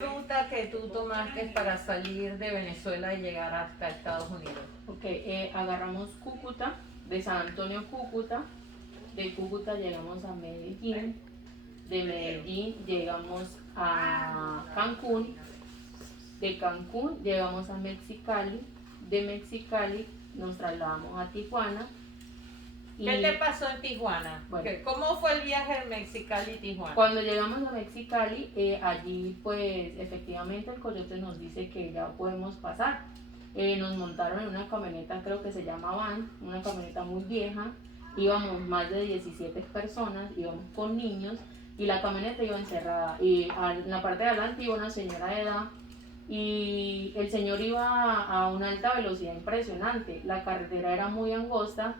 Ruta que tú tomaste para salir de Venezuela y llegar hasta Estados Unidos? Ok, agarramos Cúcuta, de San Antonio Cúcuta, de Cúcuta llegamos a Medellín, de Medellín llegamos a Cancún, de Cancún llegamos a Mexicali, de Mexicali nos trasladamos a Tijuana. ¿Qué te pasó en Tijuana? Bueno, ¿Cómo fue el viaje en Mexicali-Tijuana? cuando llegamos a Mexicali, allí pues efectivamente el coyote nos dice que ya podemos pasar. Nos montaron en una camioneta, creo que se llama van, una camioneta muy vieja, íbamos más de 17 personas, íbamos con niños y la camioneta iba encerrada y en la parte de adelante iba una señora de edad y el señor iba a una alta velocidad impresionante, la carretera era muy angosta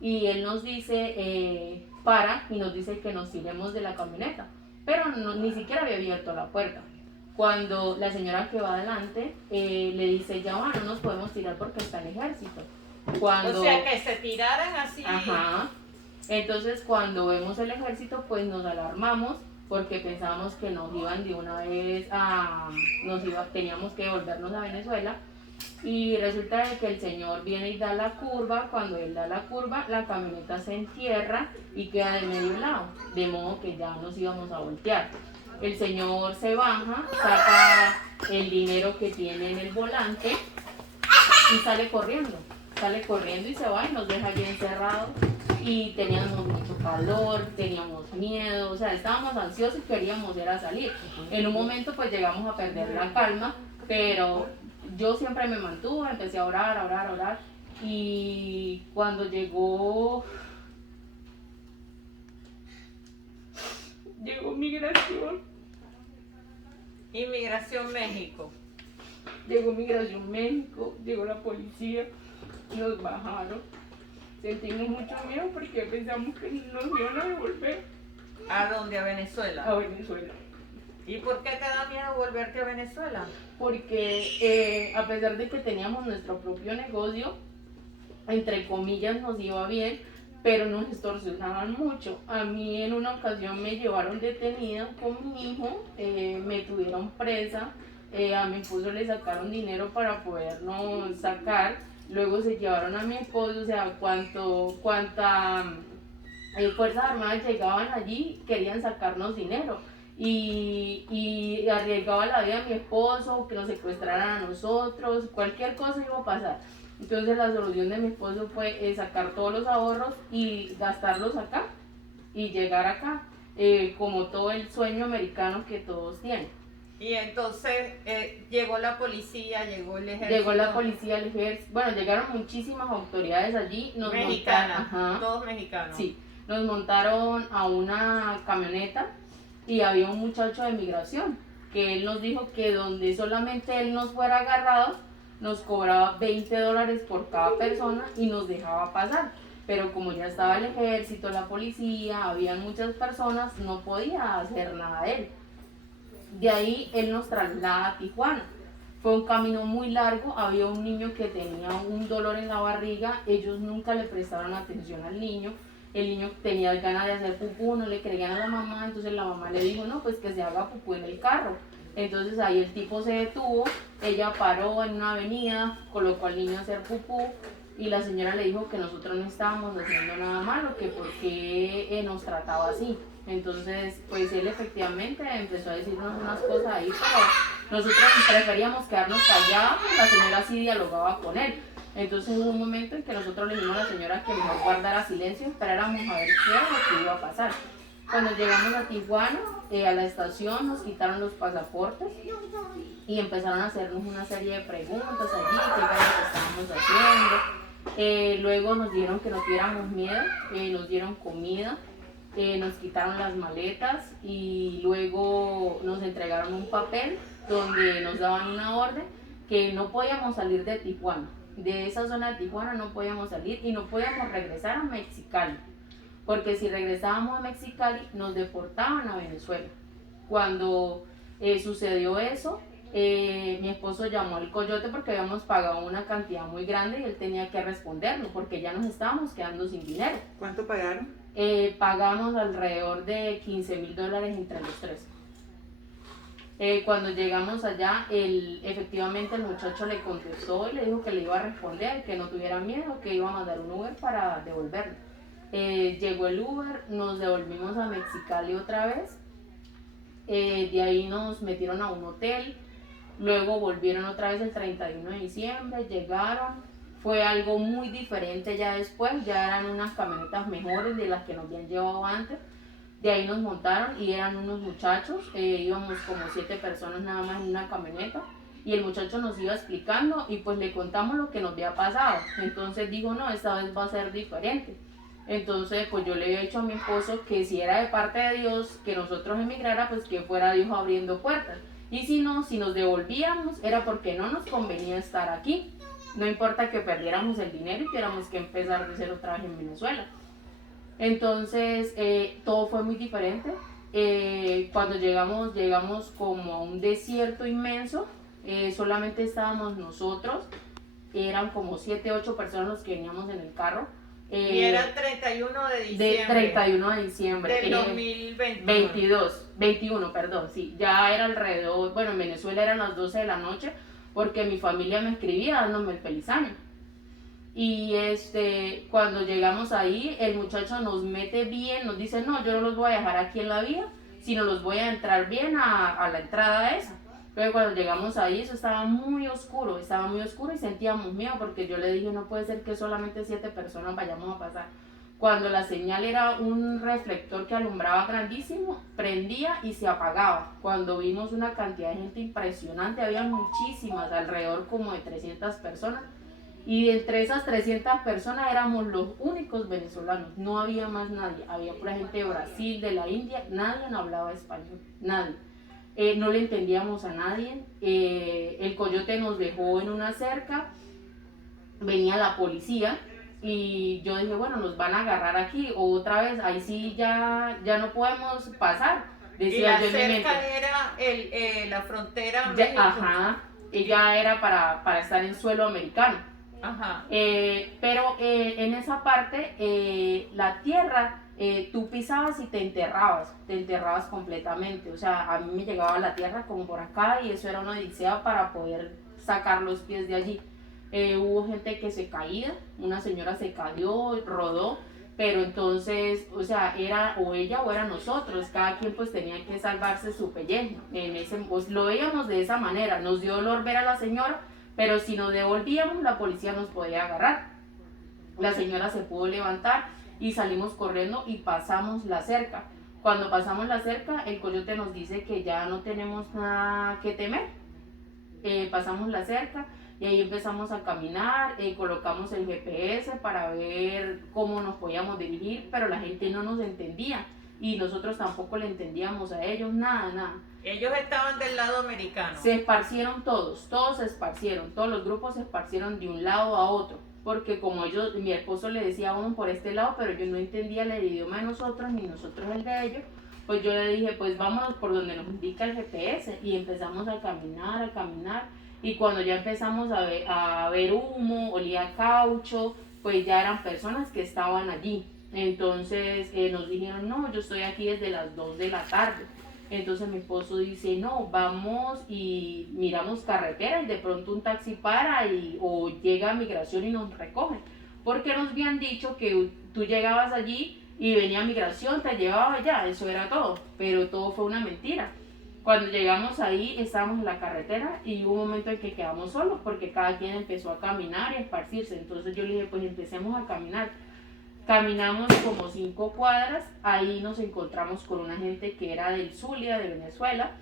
y él nos dice para y nos dice que nos tiremos de la camioneta, pero ni siquiera había abierto la puerta. Cuando la señora que va adelante le dice, ya va, no nos podemos tirar porque está el ejército. O sea, que se tiraran así. Ajá. Entonces cuando vemos el ejército pues nos alarmamos porque pensábamos que nos iban de una vez teníamos que volvernos a Venezuela. Y resulta que el señor viene y da la curva, cuando él da la curva, la camioneta se entierra y queda de medio lado, de modo que ya nos íbamos a voltear. El señor se baja, saca el dinero que tiene en el volante y sale corriendo y se va y nos deja allí encerrados y teníamos mucho calor, teníamos miedo, o sea, estábamos ansiosos y queríamos ir a salir. En un momento pues llegamos a perder la calma, pero yo siempre me mantuve, empecé a orar y cuando llegó migración. Inmigración México. Llegó Migración México, llegó la policía, nos bajaron. Sentimos mucho miedo porque pensamos que nos iban a devolver. ¿A dónde? ¿A Venezuela? A Venezuela. ¿Y por qué te da miedo volverte a Venezuela? Porque a pesar de que teníamos nuestro propio negocio, entre comillas nos iba bien, pero nos extorsionaban mucho. A mí en una ocasión me llevaron detenida con mi hijo, me tuvieron presa, a mi esposo le sacaron dinero para podernos sacar, luego se llevaron a mi esposo, o sea, cuánta Fuerzas Armadas llegaban allí, querían sacarnos dinero. Y arriesgaba la vida de mi esposo, que nos secuestraran a nosotros, cualquier cosa iba a pasar. Entonces la solución de mi esposo fue sacar todos los ahorros y gastarlos acá y llegar acá, como todo el sueño americano que todos tienen. Y entonces llegó la policía, llegó el ejército. Llegó la policía, el ejército, bueno, llegaron muchísimas autoridades allí. Mexicanas, todos mexicanos. Sí, nos montaron a una camioneta y había un muchacho de migración que él nos dijo que donde solamente él nos fuera agarrado nos cobraba $20 por cada persona y nos dejaba pasar, pero como ya estaba el ejército, la policía, habían muchas personas, no podía hacer nada él. De ahí él nos traslada a Tijuana. Fue un camino muy largo, había un niño que tenía un dolor en la barriga, ellos nunca le prestaron atención al niño. El niño tenía ganas de hacer pupú, no le creían a la mamá, entonces la mamá le dijo, no, pues que se haga pupú en el carro. Entonces ahí el tipo se detuvo, ella paró en una avenida, colocó al niño a hacer pupú y la señora le dijo que nosotros no estábamos haciendo nada malo, que por qué nos trataba así. Entonces, pues él efectivamente empezó a decirnos unas cosas ahí, pero nosotros preferíamos quedarnos callados, la señora sí dialogaba con él. Entonces hubo un momento en que nosotros le dijimos a la señora que mejor guardara silencio, esperáramos a ver qué era lo que iba a pasar. Cuando llegamos a Tijuana, a la estación nos quitaron los pasaportes y empezaron a hacernos una serie de preguntas allí, qué era lo que estábamos haciendo. Luego nos dieron que no tuviéramos miedo, nos dieron comida, nos quitaron las maletas y luego nos entregaron un papel donde nos daban una orden que no podíamos salir de Tijuana. De esa zona de Tijuana no podíamos salir y no podíamos regresar a Mexicali, porque si regresábamos a Mexicali nos deportaban a Venezuela. Cuando sucedió eso, mi esposo llamó al coyote porque habíamos pagado una cantidad muy grande y él tenía que responderlo porque ya nos estábamos quedando sin dinero. ¿Cuánto pagaron? Pagamos alrededor de $15,000 entre los tres. Cuando llegamos allá, efectivamente el muchacho le contestó y le dijo que le iba a responder, que no tuviera miedo, que iba a mandar un Uber para devolverlo. Llegó el Uber, nos devolvimos a Mexicali otra vez, de ahí nos metieron a un hotel, luego volvieron otra vez el 31 de diciembre, llegaron, fue algo muy diferente ya después, ya eran unas camionetas mejores de las que nos habían llevado antes. De ahí nos montaron y eran unos muchachos, íbamos como 7 personas nada más en una camioneta y el muchacho nos iba explicando y pues le contamos lo que nos había pasado. Entonces dijo, no, esta vez va a ser diferente. Entonces pues yo le había dicho a mi esposo que si era de parte de Dios que nosotros emigrara, pues que fuera Dios abriendo puertas. Y si no, si nos devolvíamos era porque no nos convenía estar aquí. No importa que perdiéramos el dinero y tuviéramos que empezar de cero otra vez en Venezuela. Entonces todo fue muy diferente. Cuando llegamos como a un desierto inmenso, solamente estábamos nosotros, eran como 7, 8 personas los que veníamos en el carro. Y era el 31 de diciembre. De 31 de diciembre. Del 2021. 21, perdón, sí. Ya era alrededor, bueno, en Venezuela eran las 12 de la noche, porque mi familia me escribía dándome el feliz año. Y cuando llegamos ahí, el muchacho nos mete bien, nos dice, no, yo no los voy a dejar aquí en la vía, sino los voy a entrar bien a la entrada esa. Pero cuando llegamos ahí, eso estaba muy oscuro y sentíamos miedo porque yo le dije, no puede ser que solamente 7 personas vayamos a pasar. Cuando la señal era un reflector que alumbraba grandísimo, prendía y se apagaba. Cuando vimos una cantidad de gente impresionante, había muchísimas, alrededor como de 300 personas. Y entre esas 300 personas éramos los únicos venezolanos, no había más nadie. Había pura gente de Brasil, de la India, nadie hablaba español, nadie. No le entendíamos a nadie. El coyote nos dejó en una cerca, venía la policía y yo dije, bueno, nos van a agarrar aquí otra vez, ahí sí ya no podemos pasar. Decía, y la cerca era la frontera. Ajá, ella era para estar en suelo americano. Ajá. Pero en esa parte la tierra tú pisabas y te enterrabas completamente. O sea, a mí me llegaba la tierra como por acá y eso era una odisea para poder sacar los pies de allí. Hubo gente que se caía, una señora se cayó, rodó, pero entonces, o sea, era o ella o era nosotros, cada quien pues tenía que salvarse su pellejo. Pues, lo veíamos de esa manera, nos dio dolor ver a la señora, pero si nos devolvíamos la policía nos podía agarrar. La señora se pudo levantar y salimos corriendo y pasamos la cerca. Cuando pasamos la cerca, el coyote nos dice que ya no tenemos nada que temer. Pasamos la cerca y ahí empezamos a caminar, colocamos el GPS para ver cómo nos podíamos dirigir, pero la gente no nos entendía y nosotros tampoco le entendíamos a ellos, nada. Ellos estaban del lado americano. Se esparcieron todos se esparcieron, todos los grupos se esparcieron de un lado a otro, porque como mi esposo le decía, vamos por este lado, pero yo no entendía el idioma de nosotros, ni nosotros el de ellos, pues yo le dije, pues vámonos por donde nos indica el GPS, y empezamos a caminar, y cuando ya empezamos a ver humo, olía caucho, pues ya eran personas que estaban allí. Entonces nos dijeron, no, yo estoy aquí desde las 2 de la tarde. Entonces mi esposo dice, no, vamos y miramos carretera y de pronto un taxi para o llega a migración y nos recoge. Porque nos habían dicho que tú llegabas allí y venía migración, te llevaba allá, eso era todo. Pero todo fue una mentira. Cuando llegamos ahí, estábamos en la carretera y hubo un momento en que quedamos solos porque cada quien empezó a caminar y a esparcirse. Entonces yo le dije, pues empecemos a caminar. Caminamos como 5 cuadras, ahí nos encontramos con una gente que era del Zulia, de Venezuela,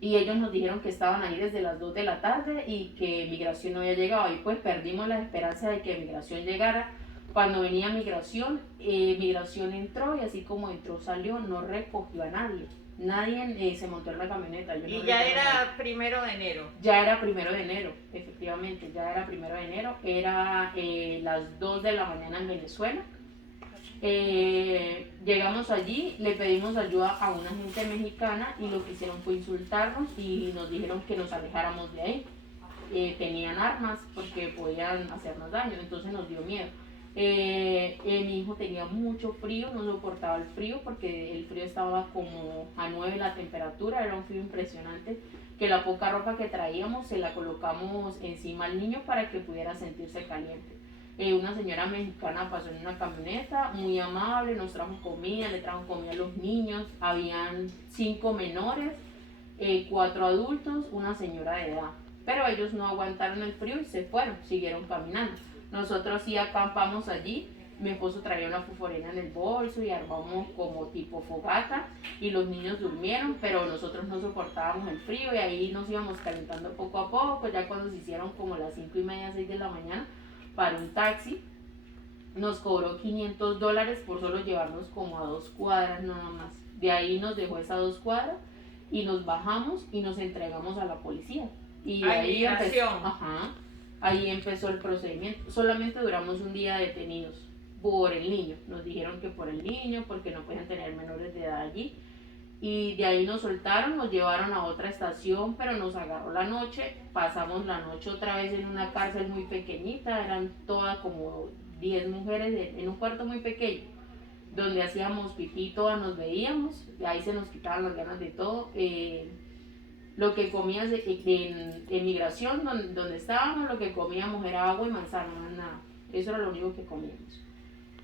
y ellos nos dijeron que estaban ahí desde las 2 de la tarde y que migración no había llegado, y pues perdimos la esperanza de que migración llegara. Cuando venía migración entró y así como entró salió, no recogió a nadie. Nadie se montó en la camioneta. Y ya era 1 de enero. Ya era 1 de enero, efectivamente, ya era 1 de enero. Era las 2 de la mañana en Venezuela. Llegamos allí, le pedimos ayuda a una gente mexicana y lo que hicieron fue insultarnos y nos dijeron que nos alejáramos de ahí. Tenían armas porque podían hacernos daño, entonces nos dio miedo. Mi hijo tenía mucho frío, no soportaba el frío porque el frío estaba como a 9 la temperatura, era un frío impresionante, que la poca ropa que traíamos se la colocamos encima al niño para que pudiera sentirse caliente. Una señora mexicana pasó en una camioneta, muy amable, nos trajo comida, le trajo comida a los niños, habían 5 menores, 4 adultos, una señora de edad, pero ellos no aguantaron el frío y se fueron, siguieron caminando. Nosotros sí acampamos allí, mi esposo traía una fosforina en el bolso y armamos como tipo fogata y los niños durmieron, pero nosotros no soportábamos el frío y ahí nos íbamos calentando poco a poco. Ya cuando se hicieron como las 5:30, 6 de la mañana, para un taxi, nos cobró $500 por solo llevarnos como a 2 cuadras nada más. De ahí nos dejó esas 2 cuadras y nos bajamos y nos entregamos a la policía. Y ahí empezó, ahí empezó el procedimiento. Solamente duramos un día detenidos por el niño. Nos dijeron que por el niño, porque no podían tener menores de edad allí. Y de ahí nos soltaron, nos llevaron a otra estación, pero nos agarró la noche. Pasamos la noche otra vez en una cárcel muy pequeñita, eran todas como 10 mujeres en un cuarto muy pequeño, donde hacíamos pipí, todas nos veíamos, ahí se nos quitaban las ganas de todo. Lo que comías en migración, donde estábamos, lo que comíamos era agua y manzana, más nada. Eso era lo único que comíamos.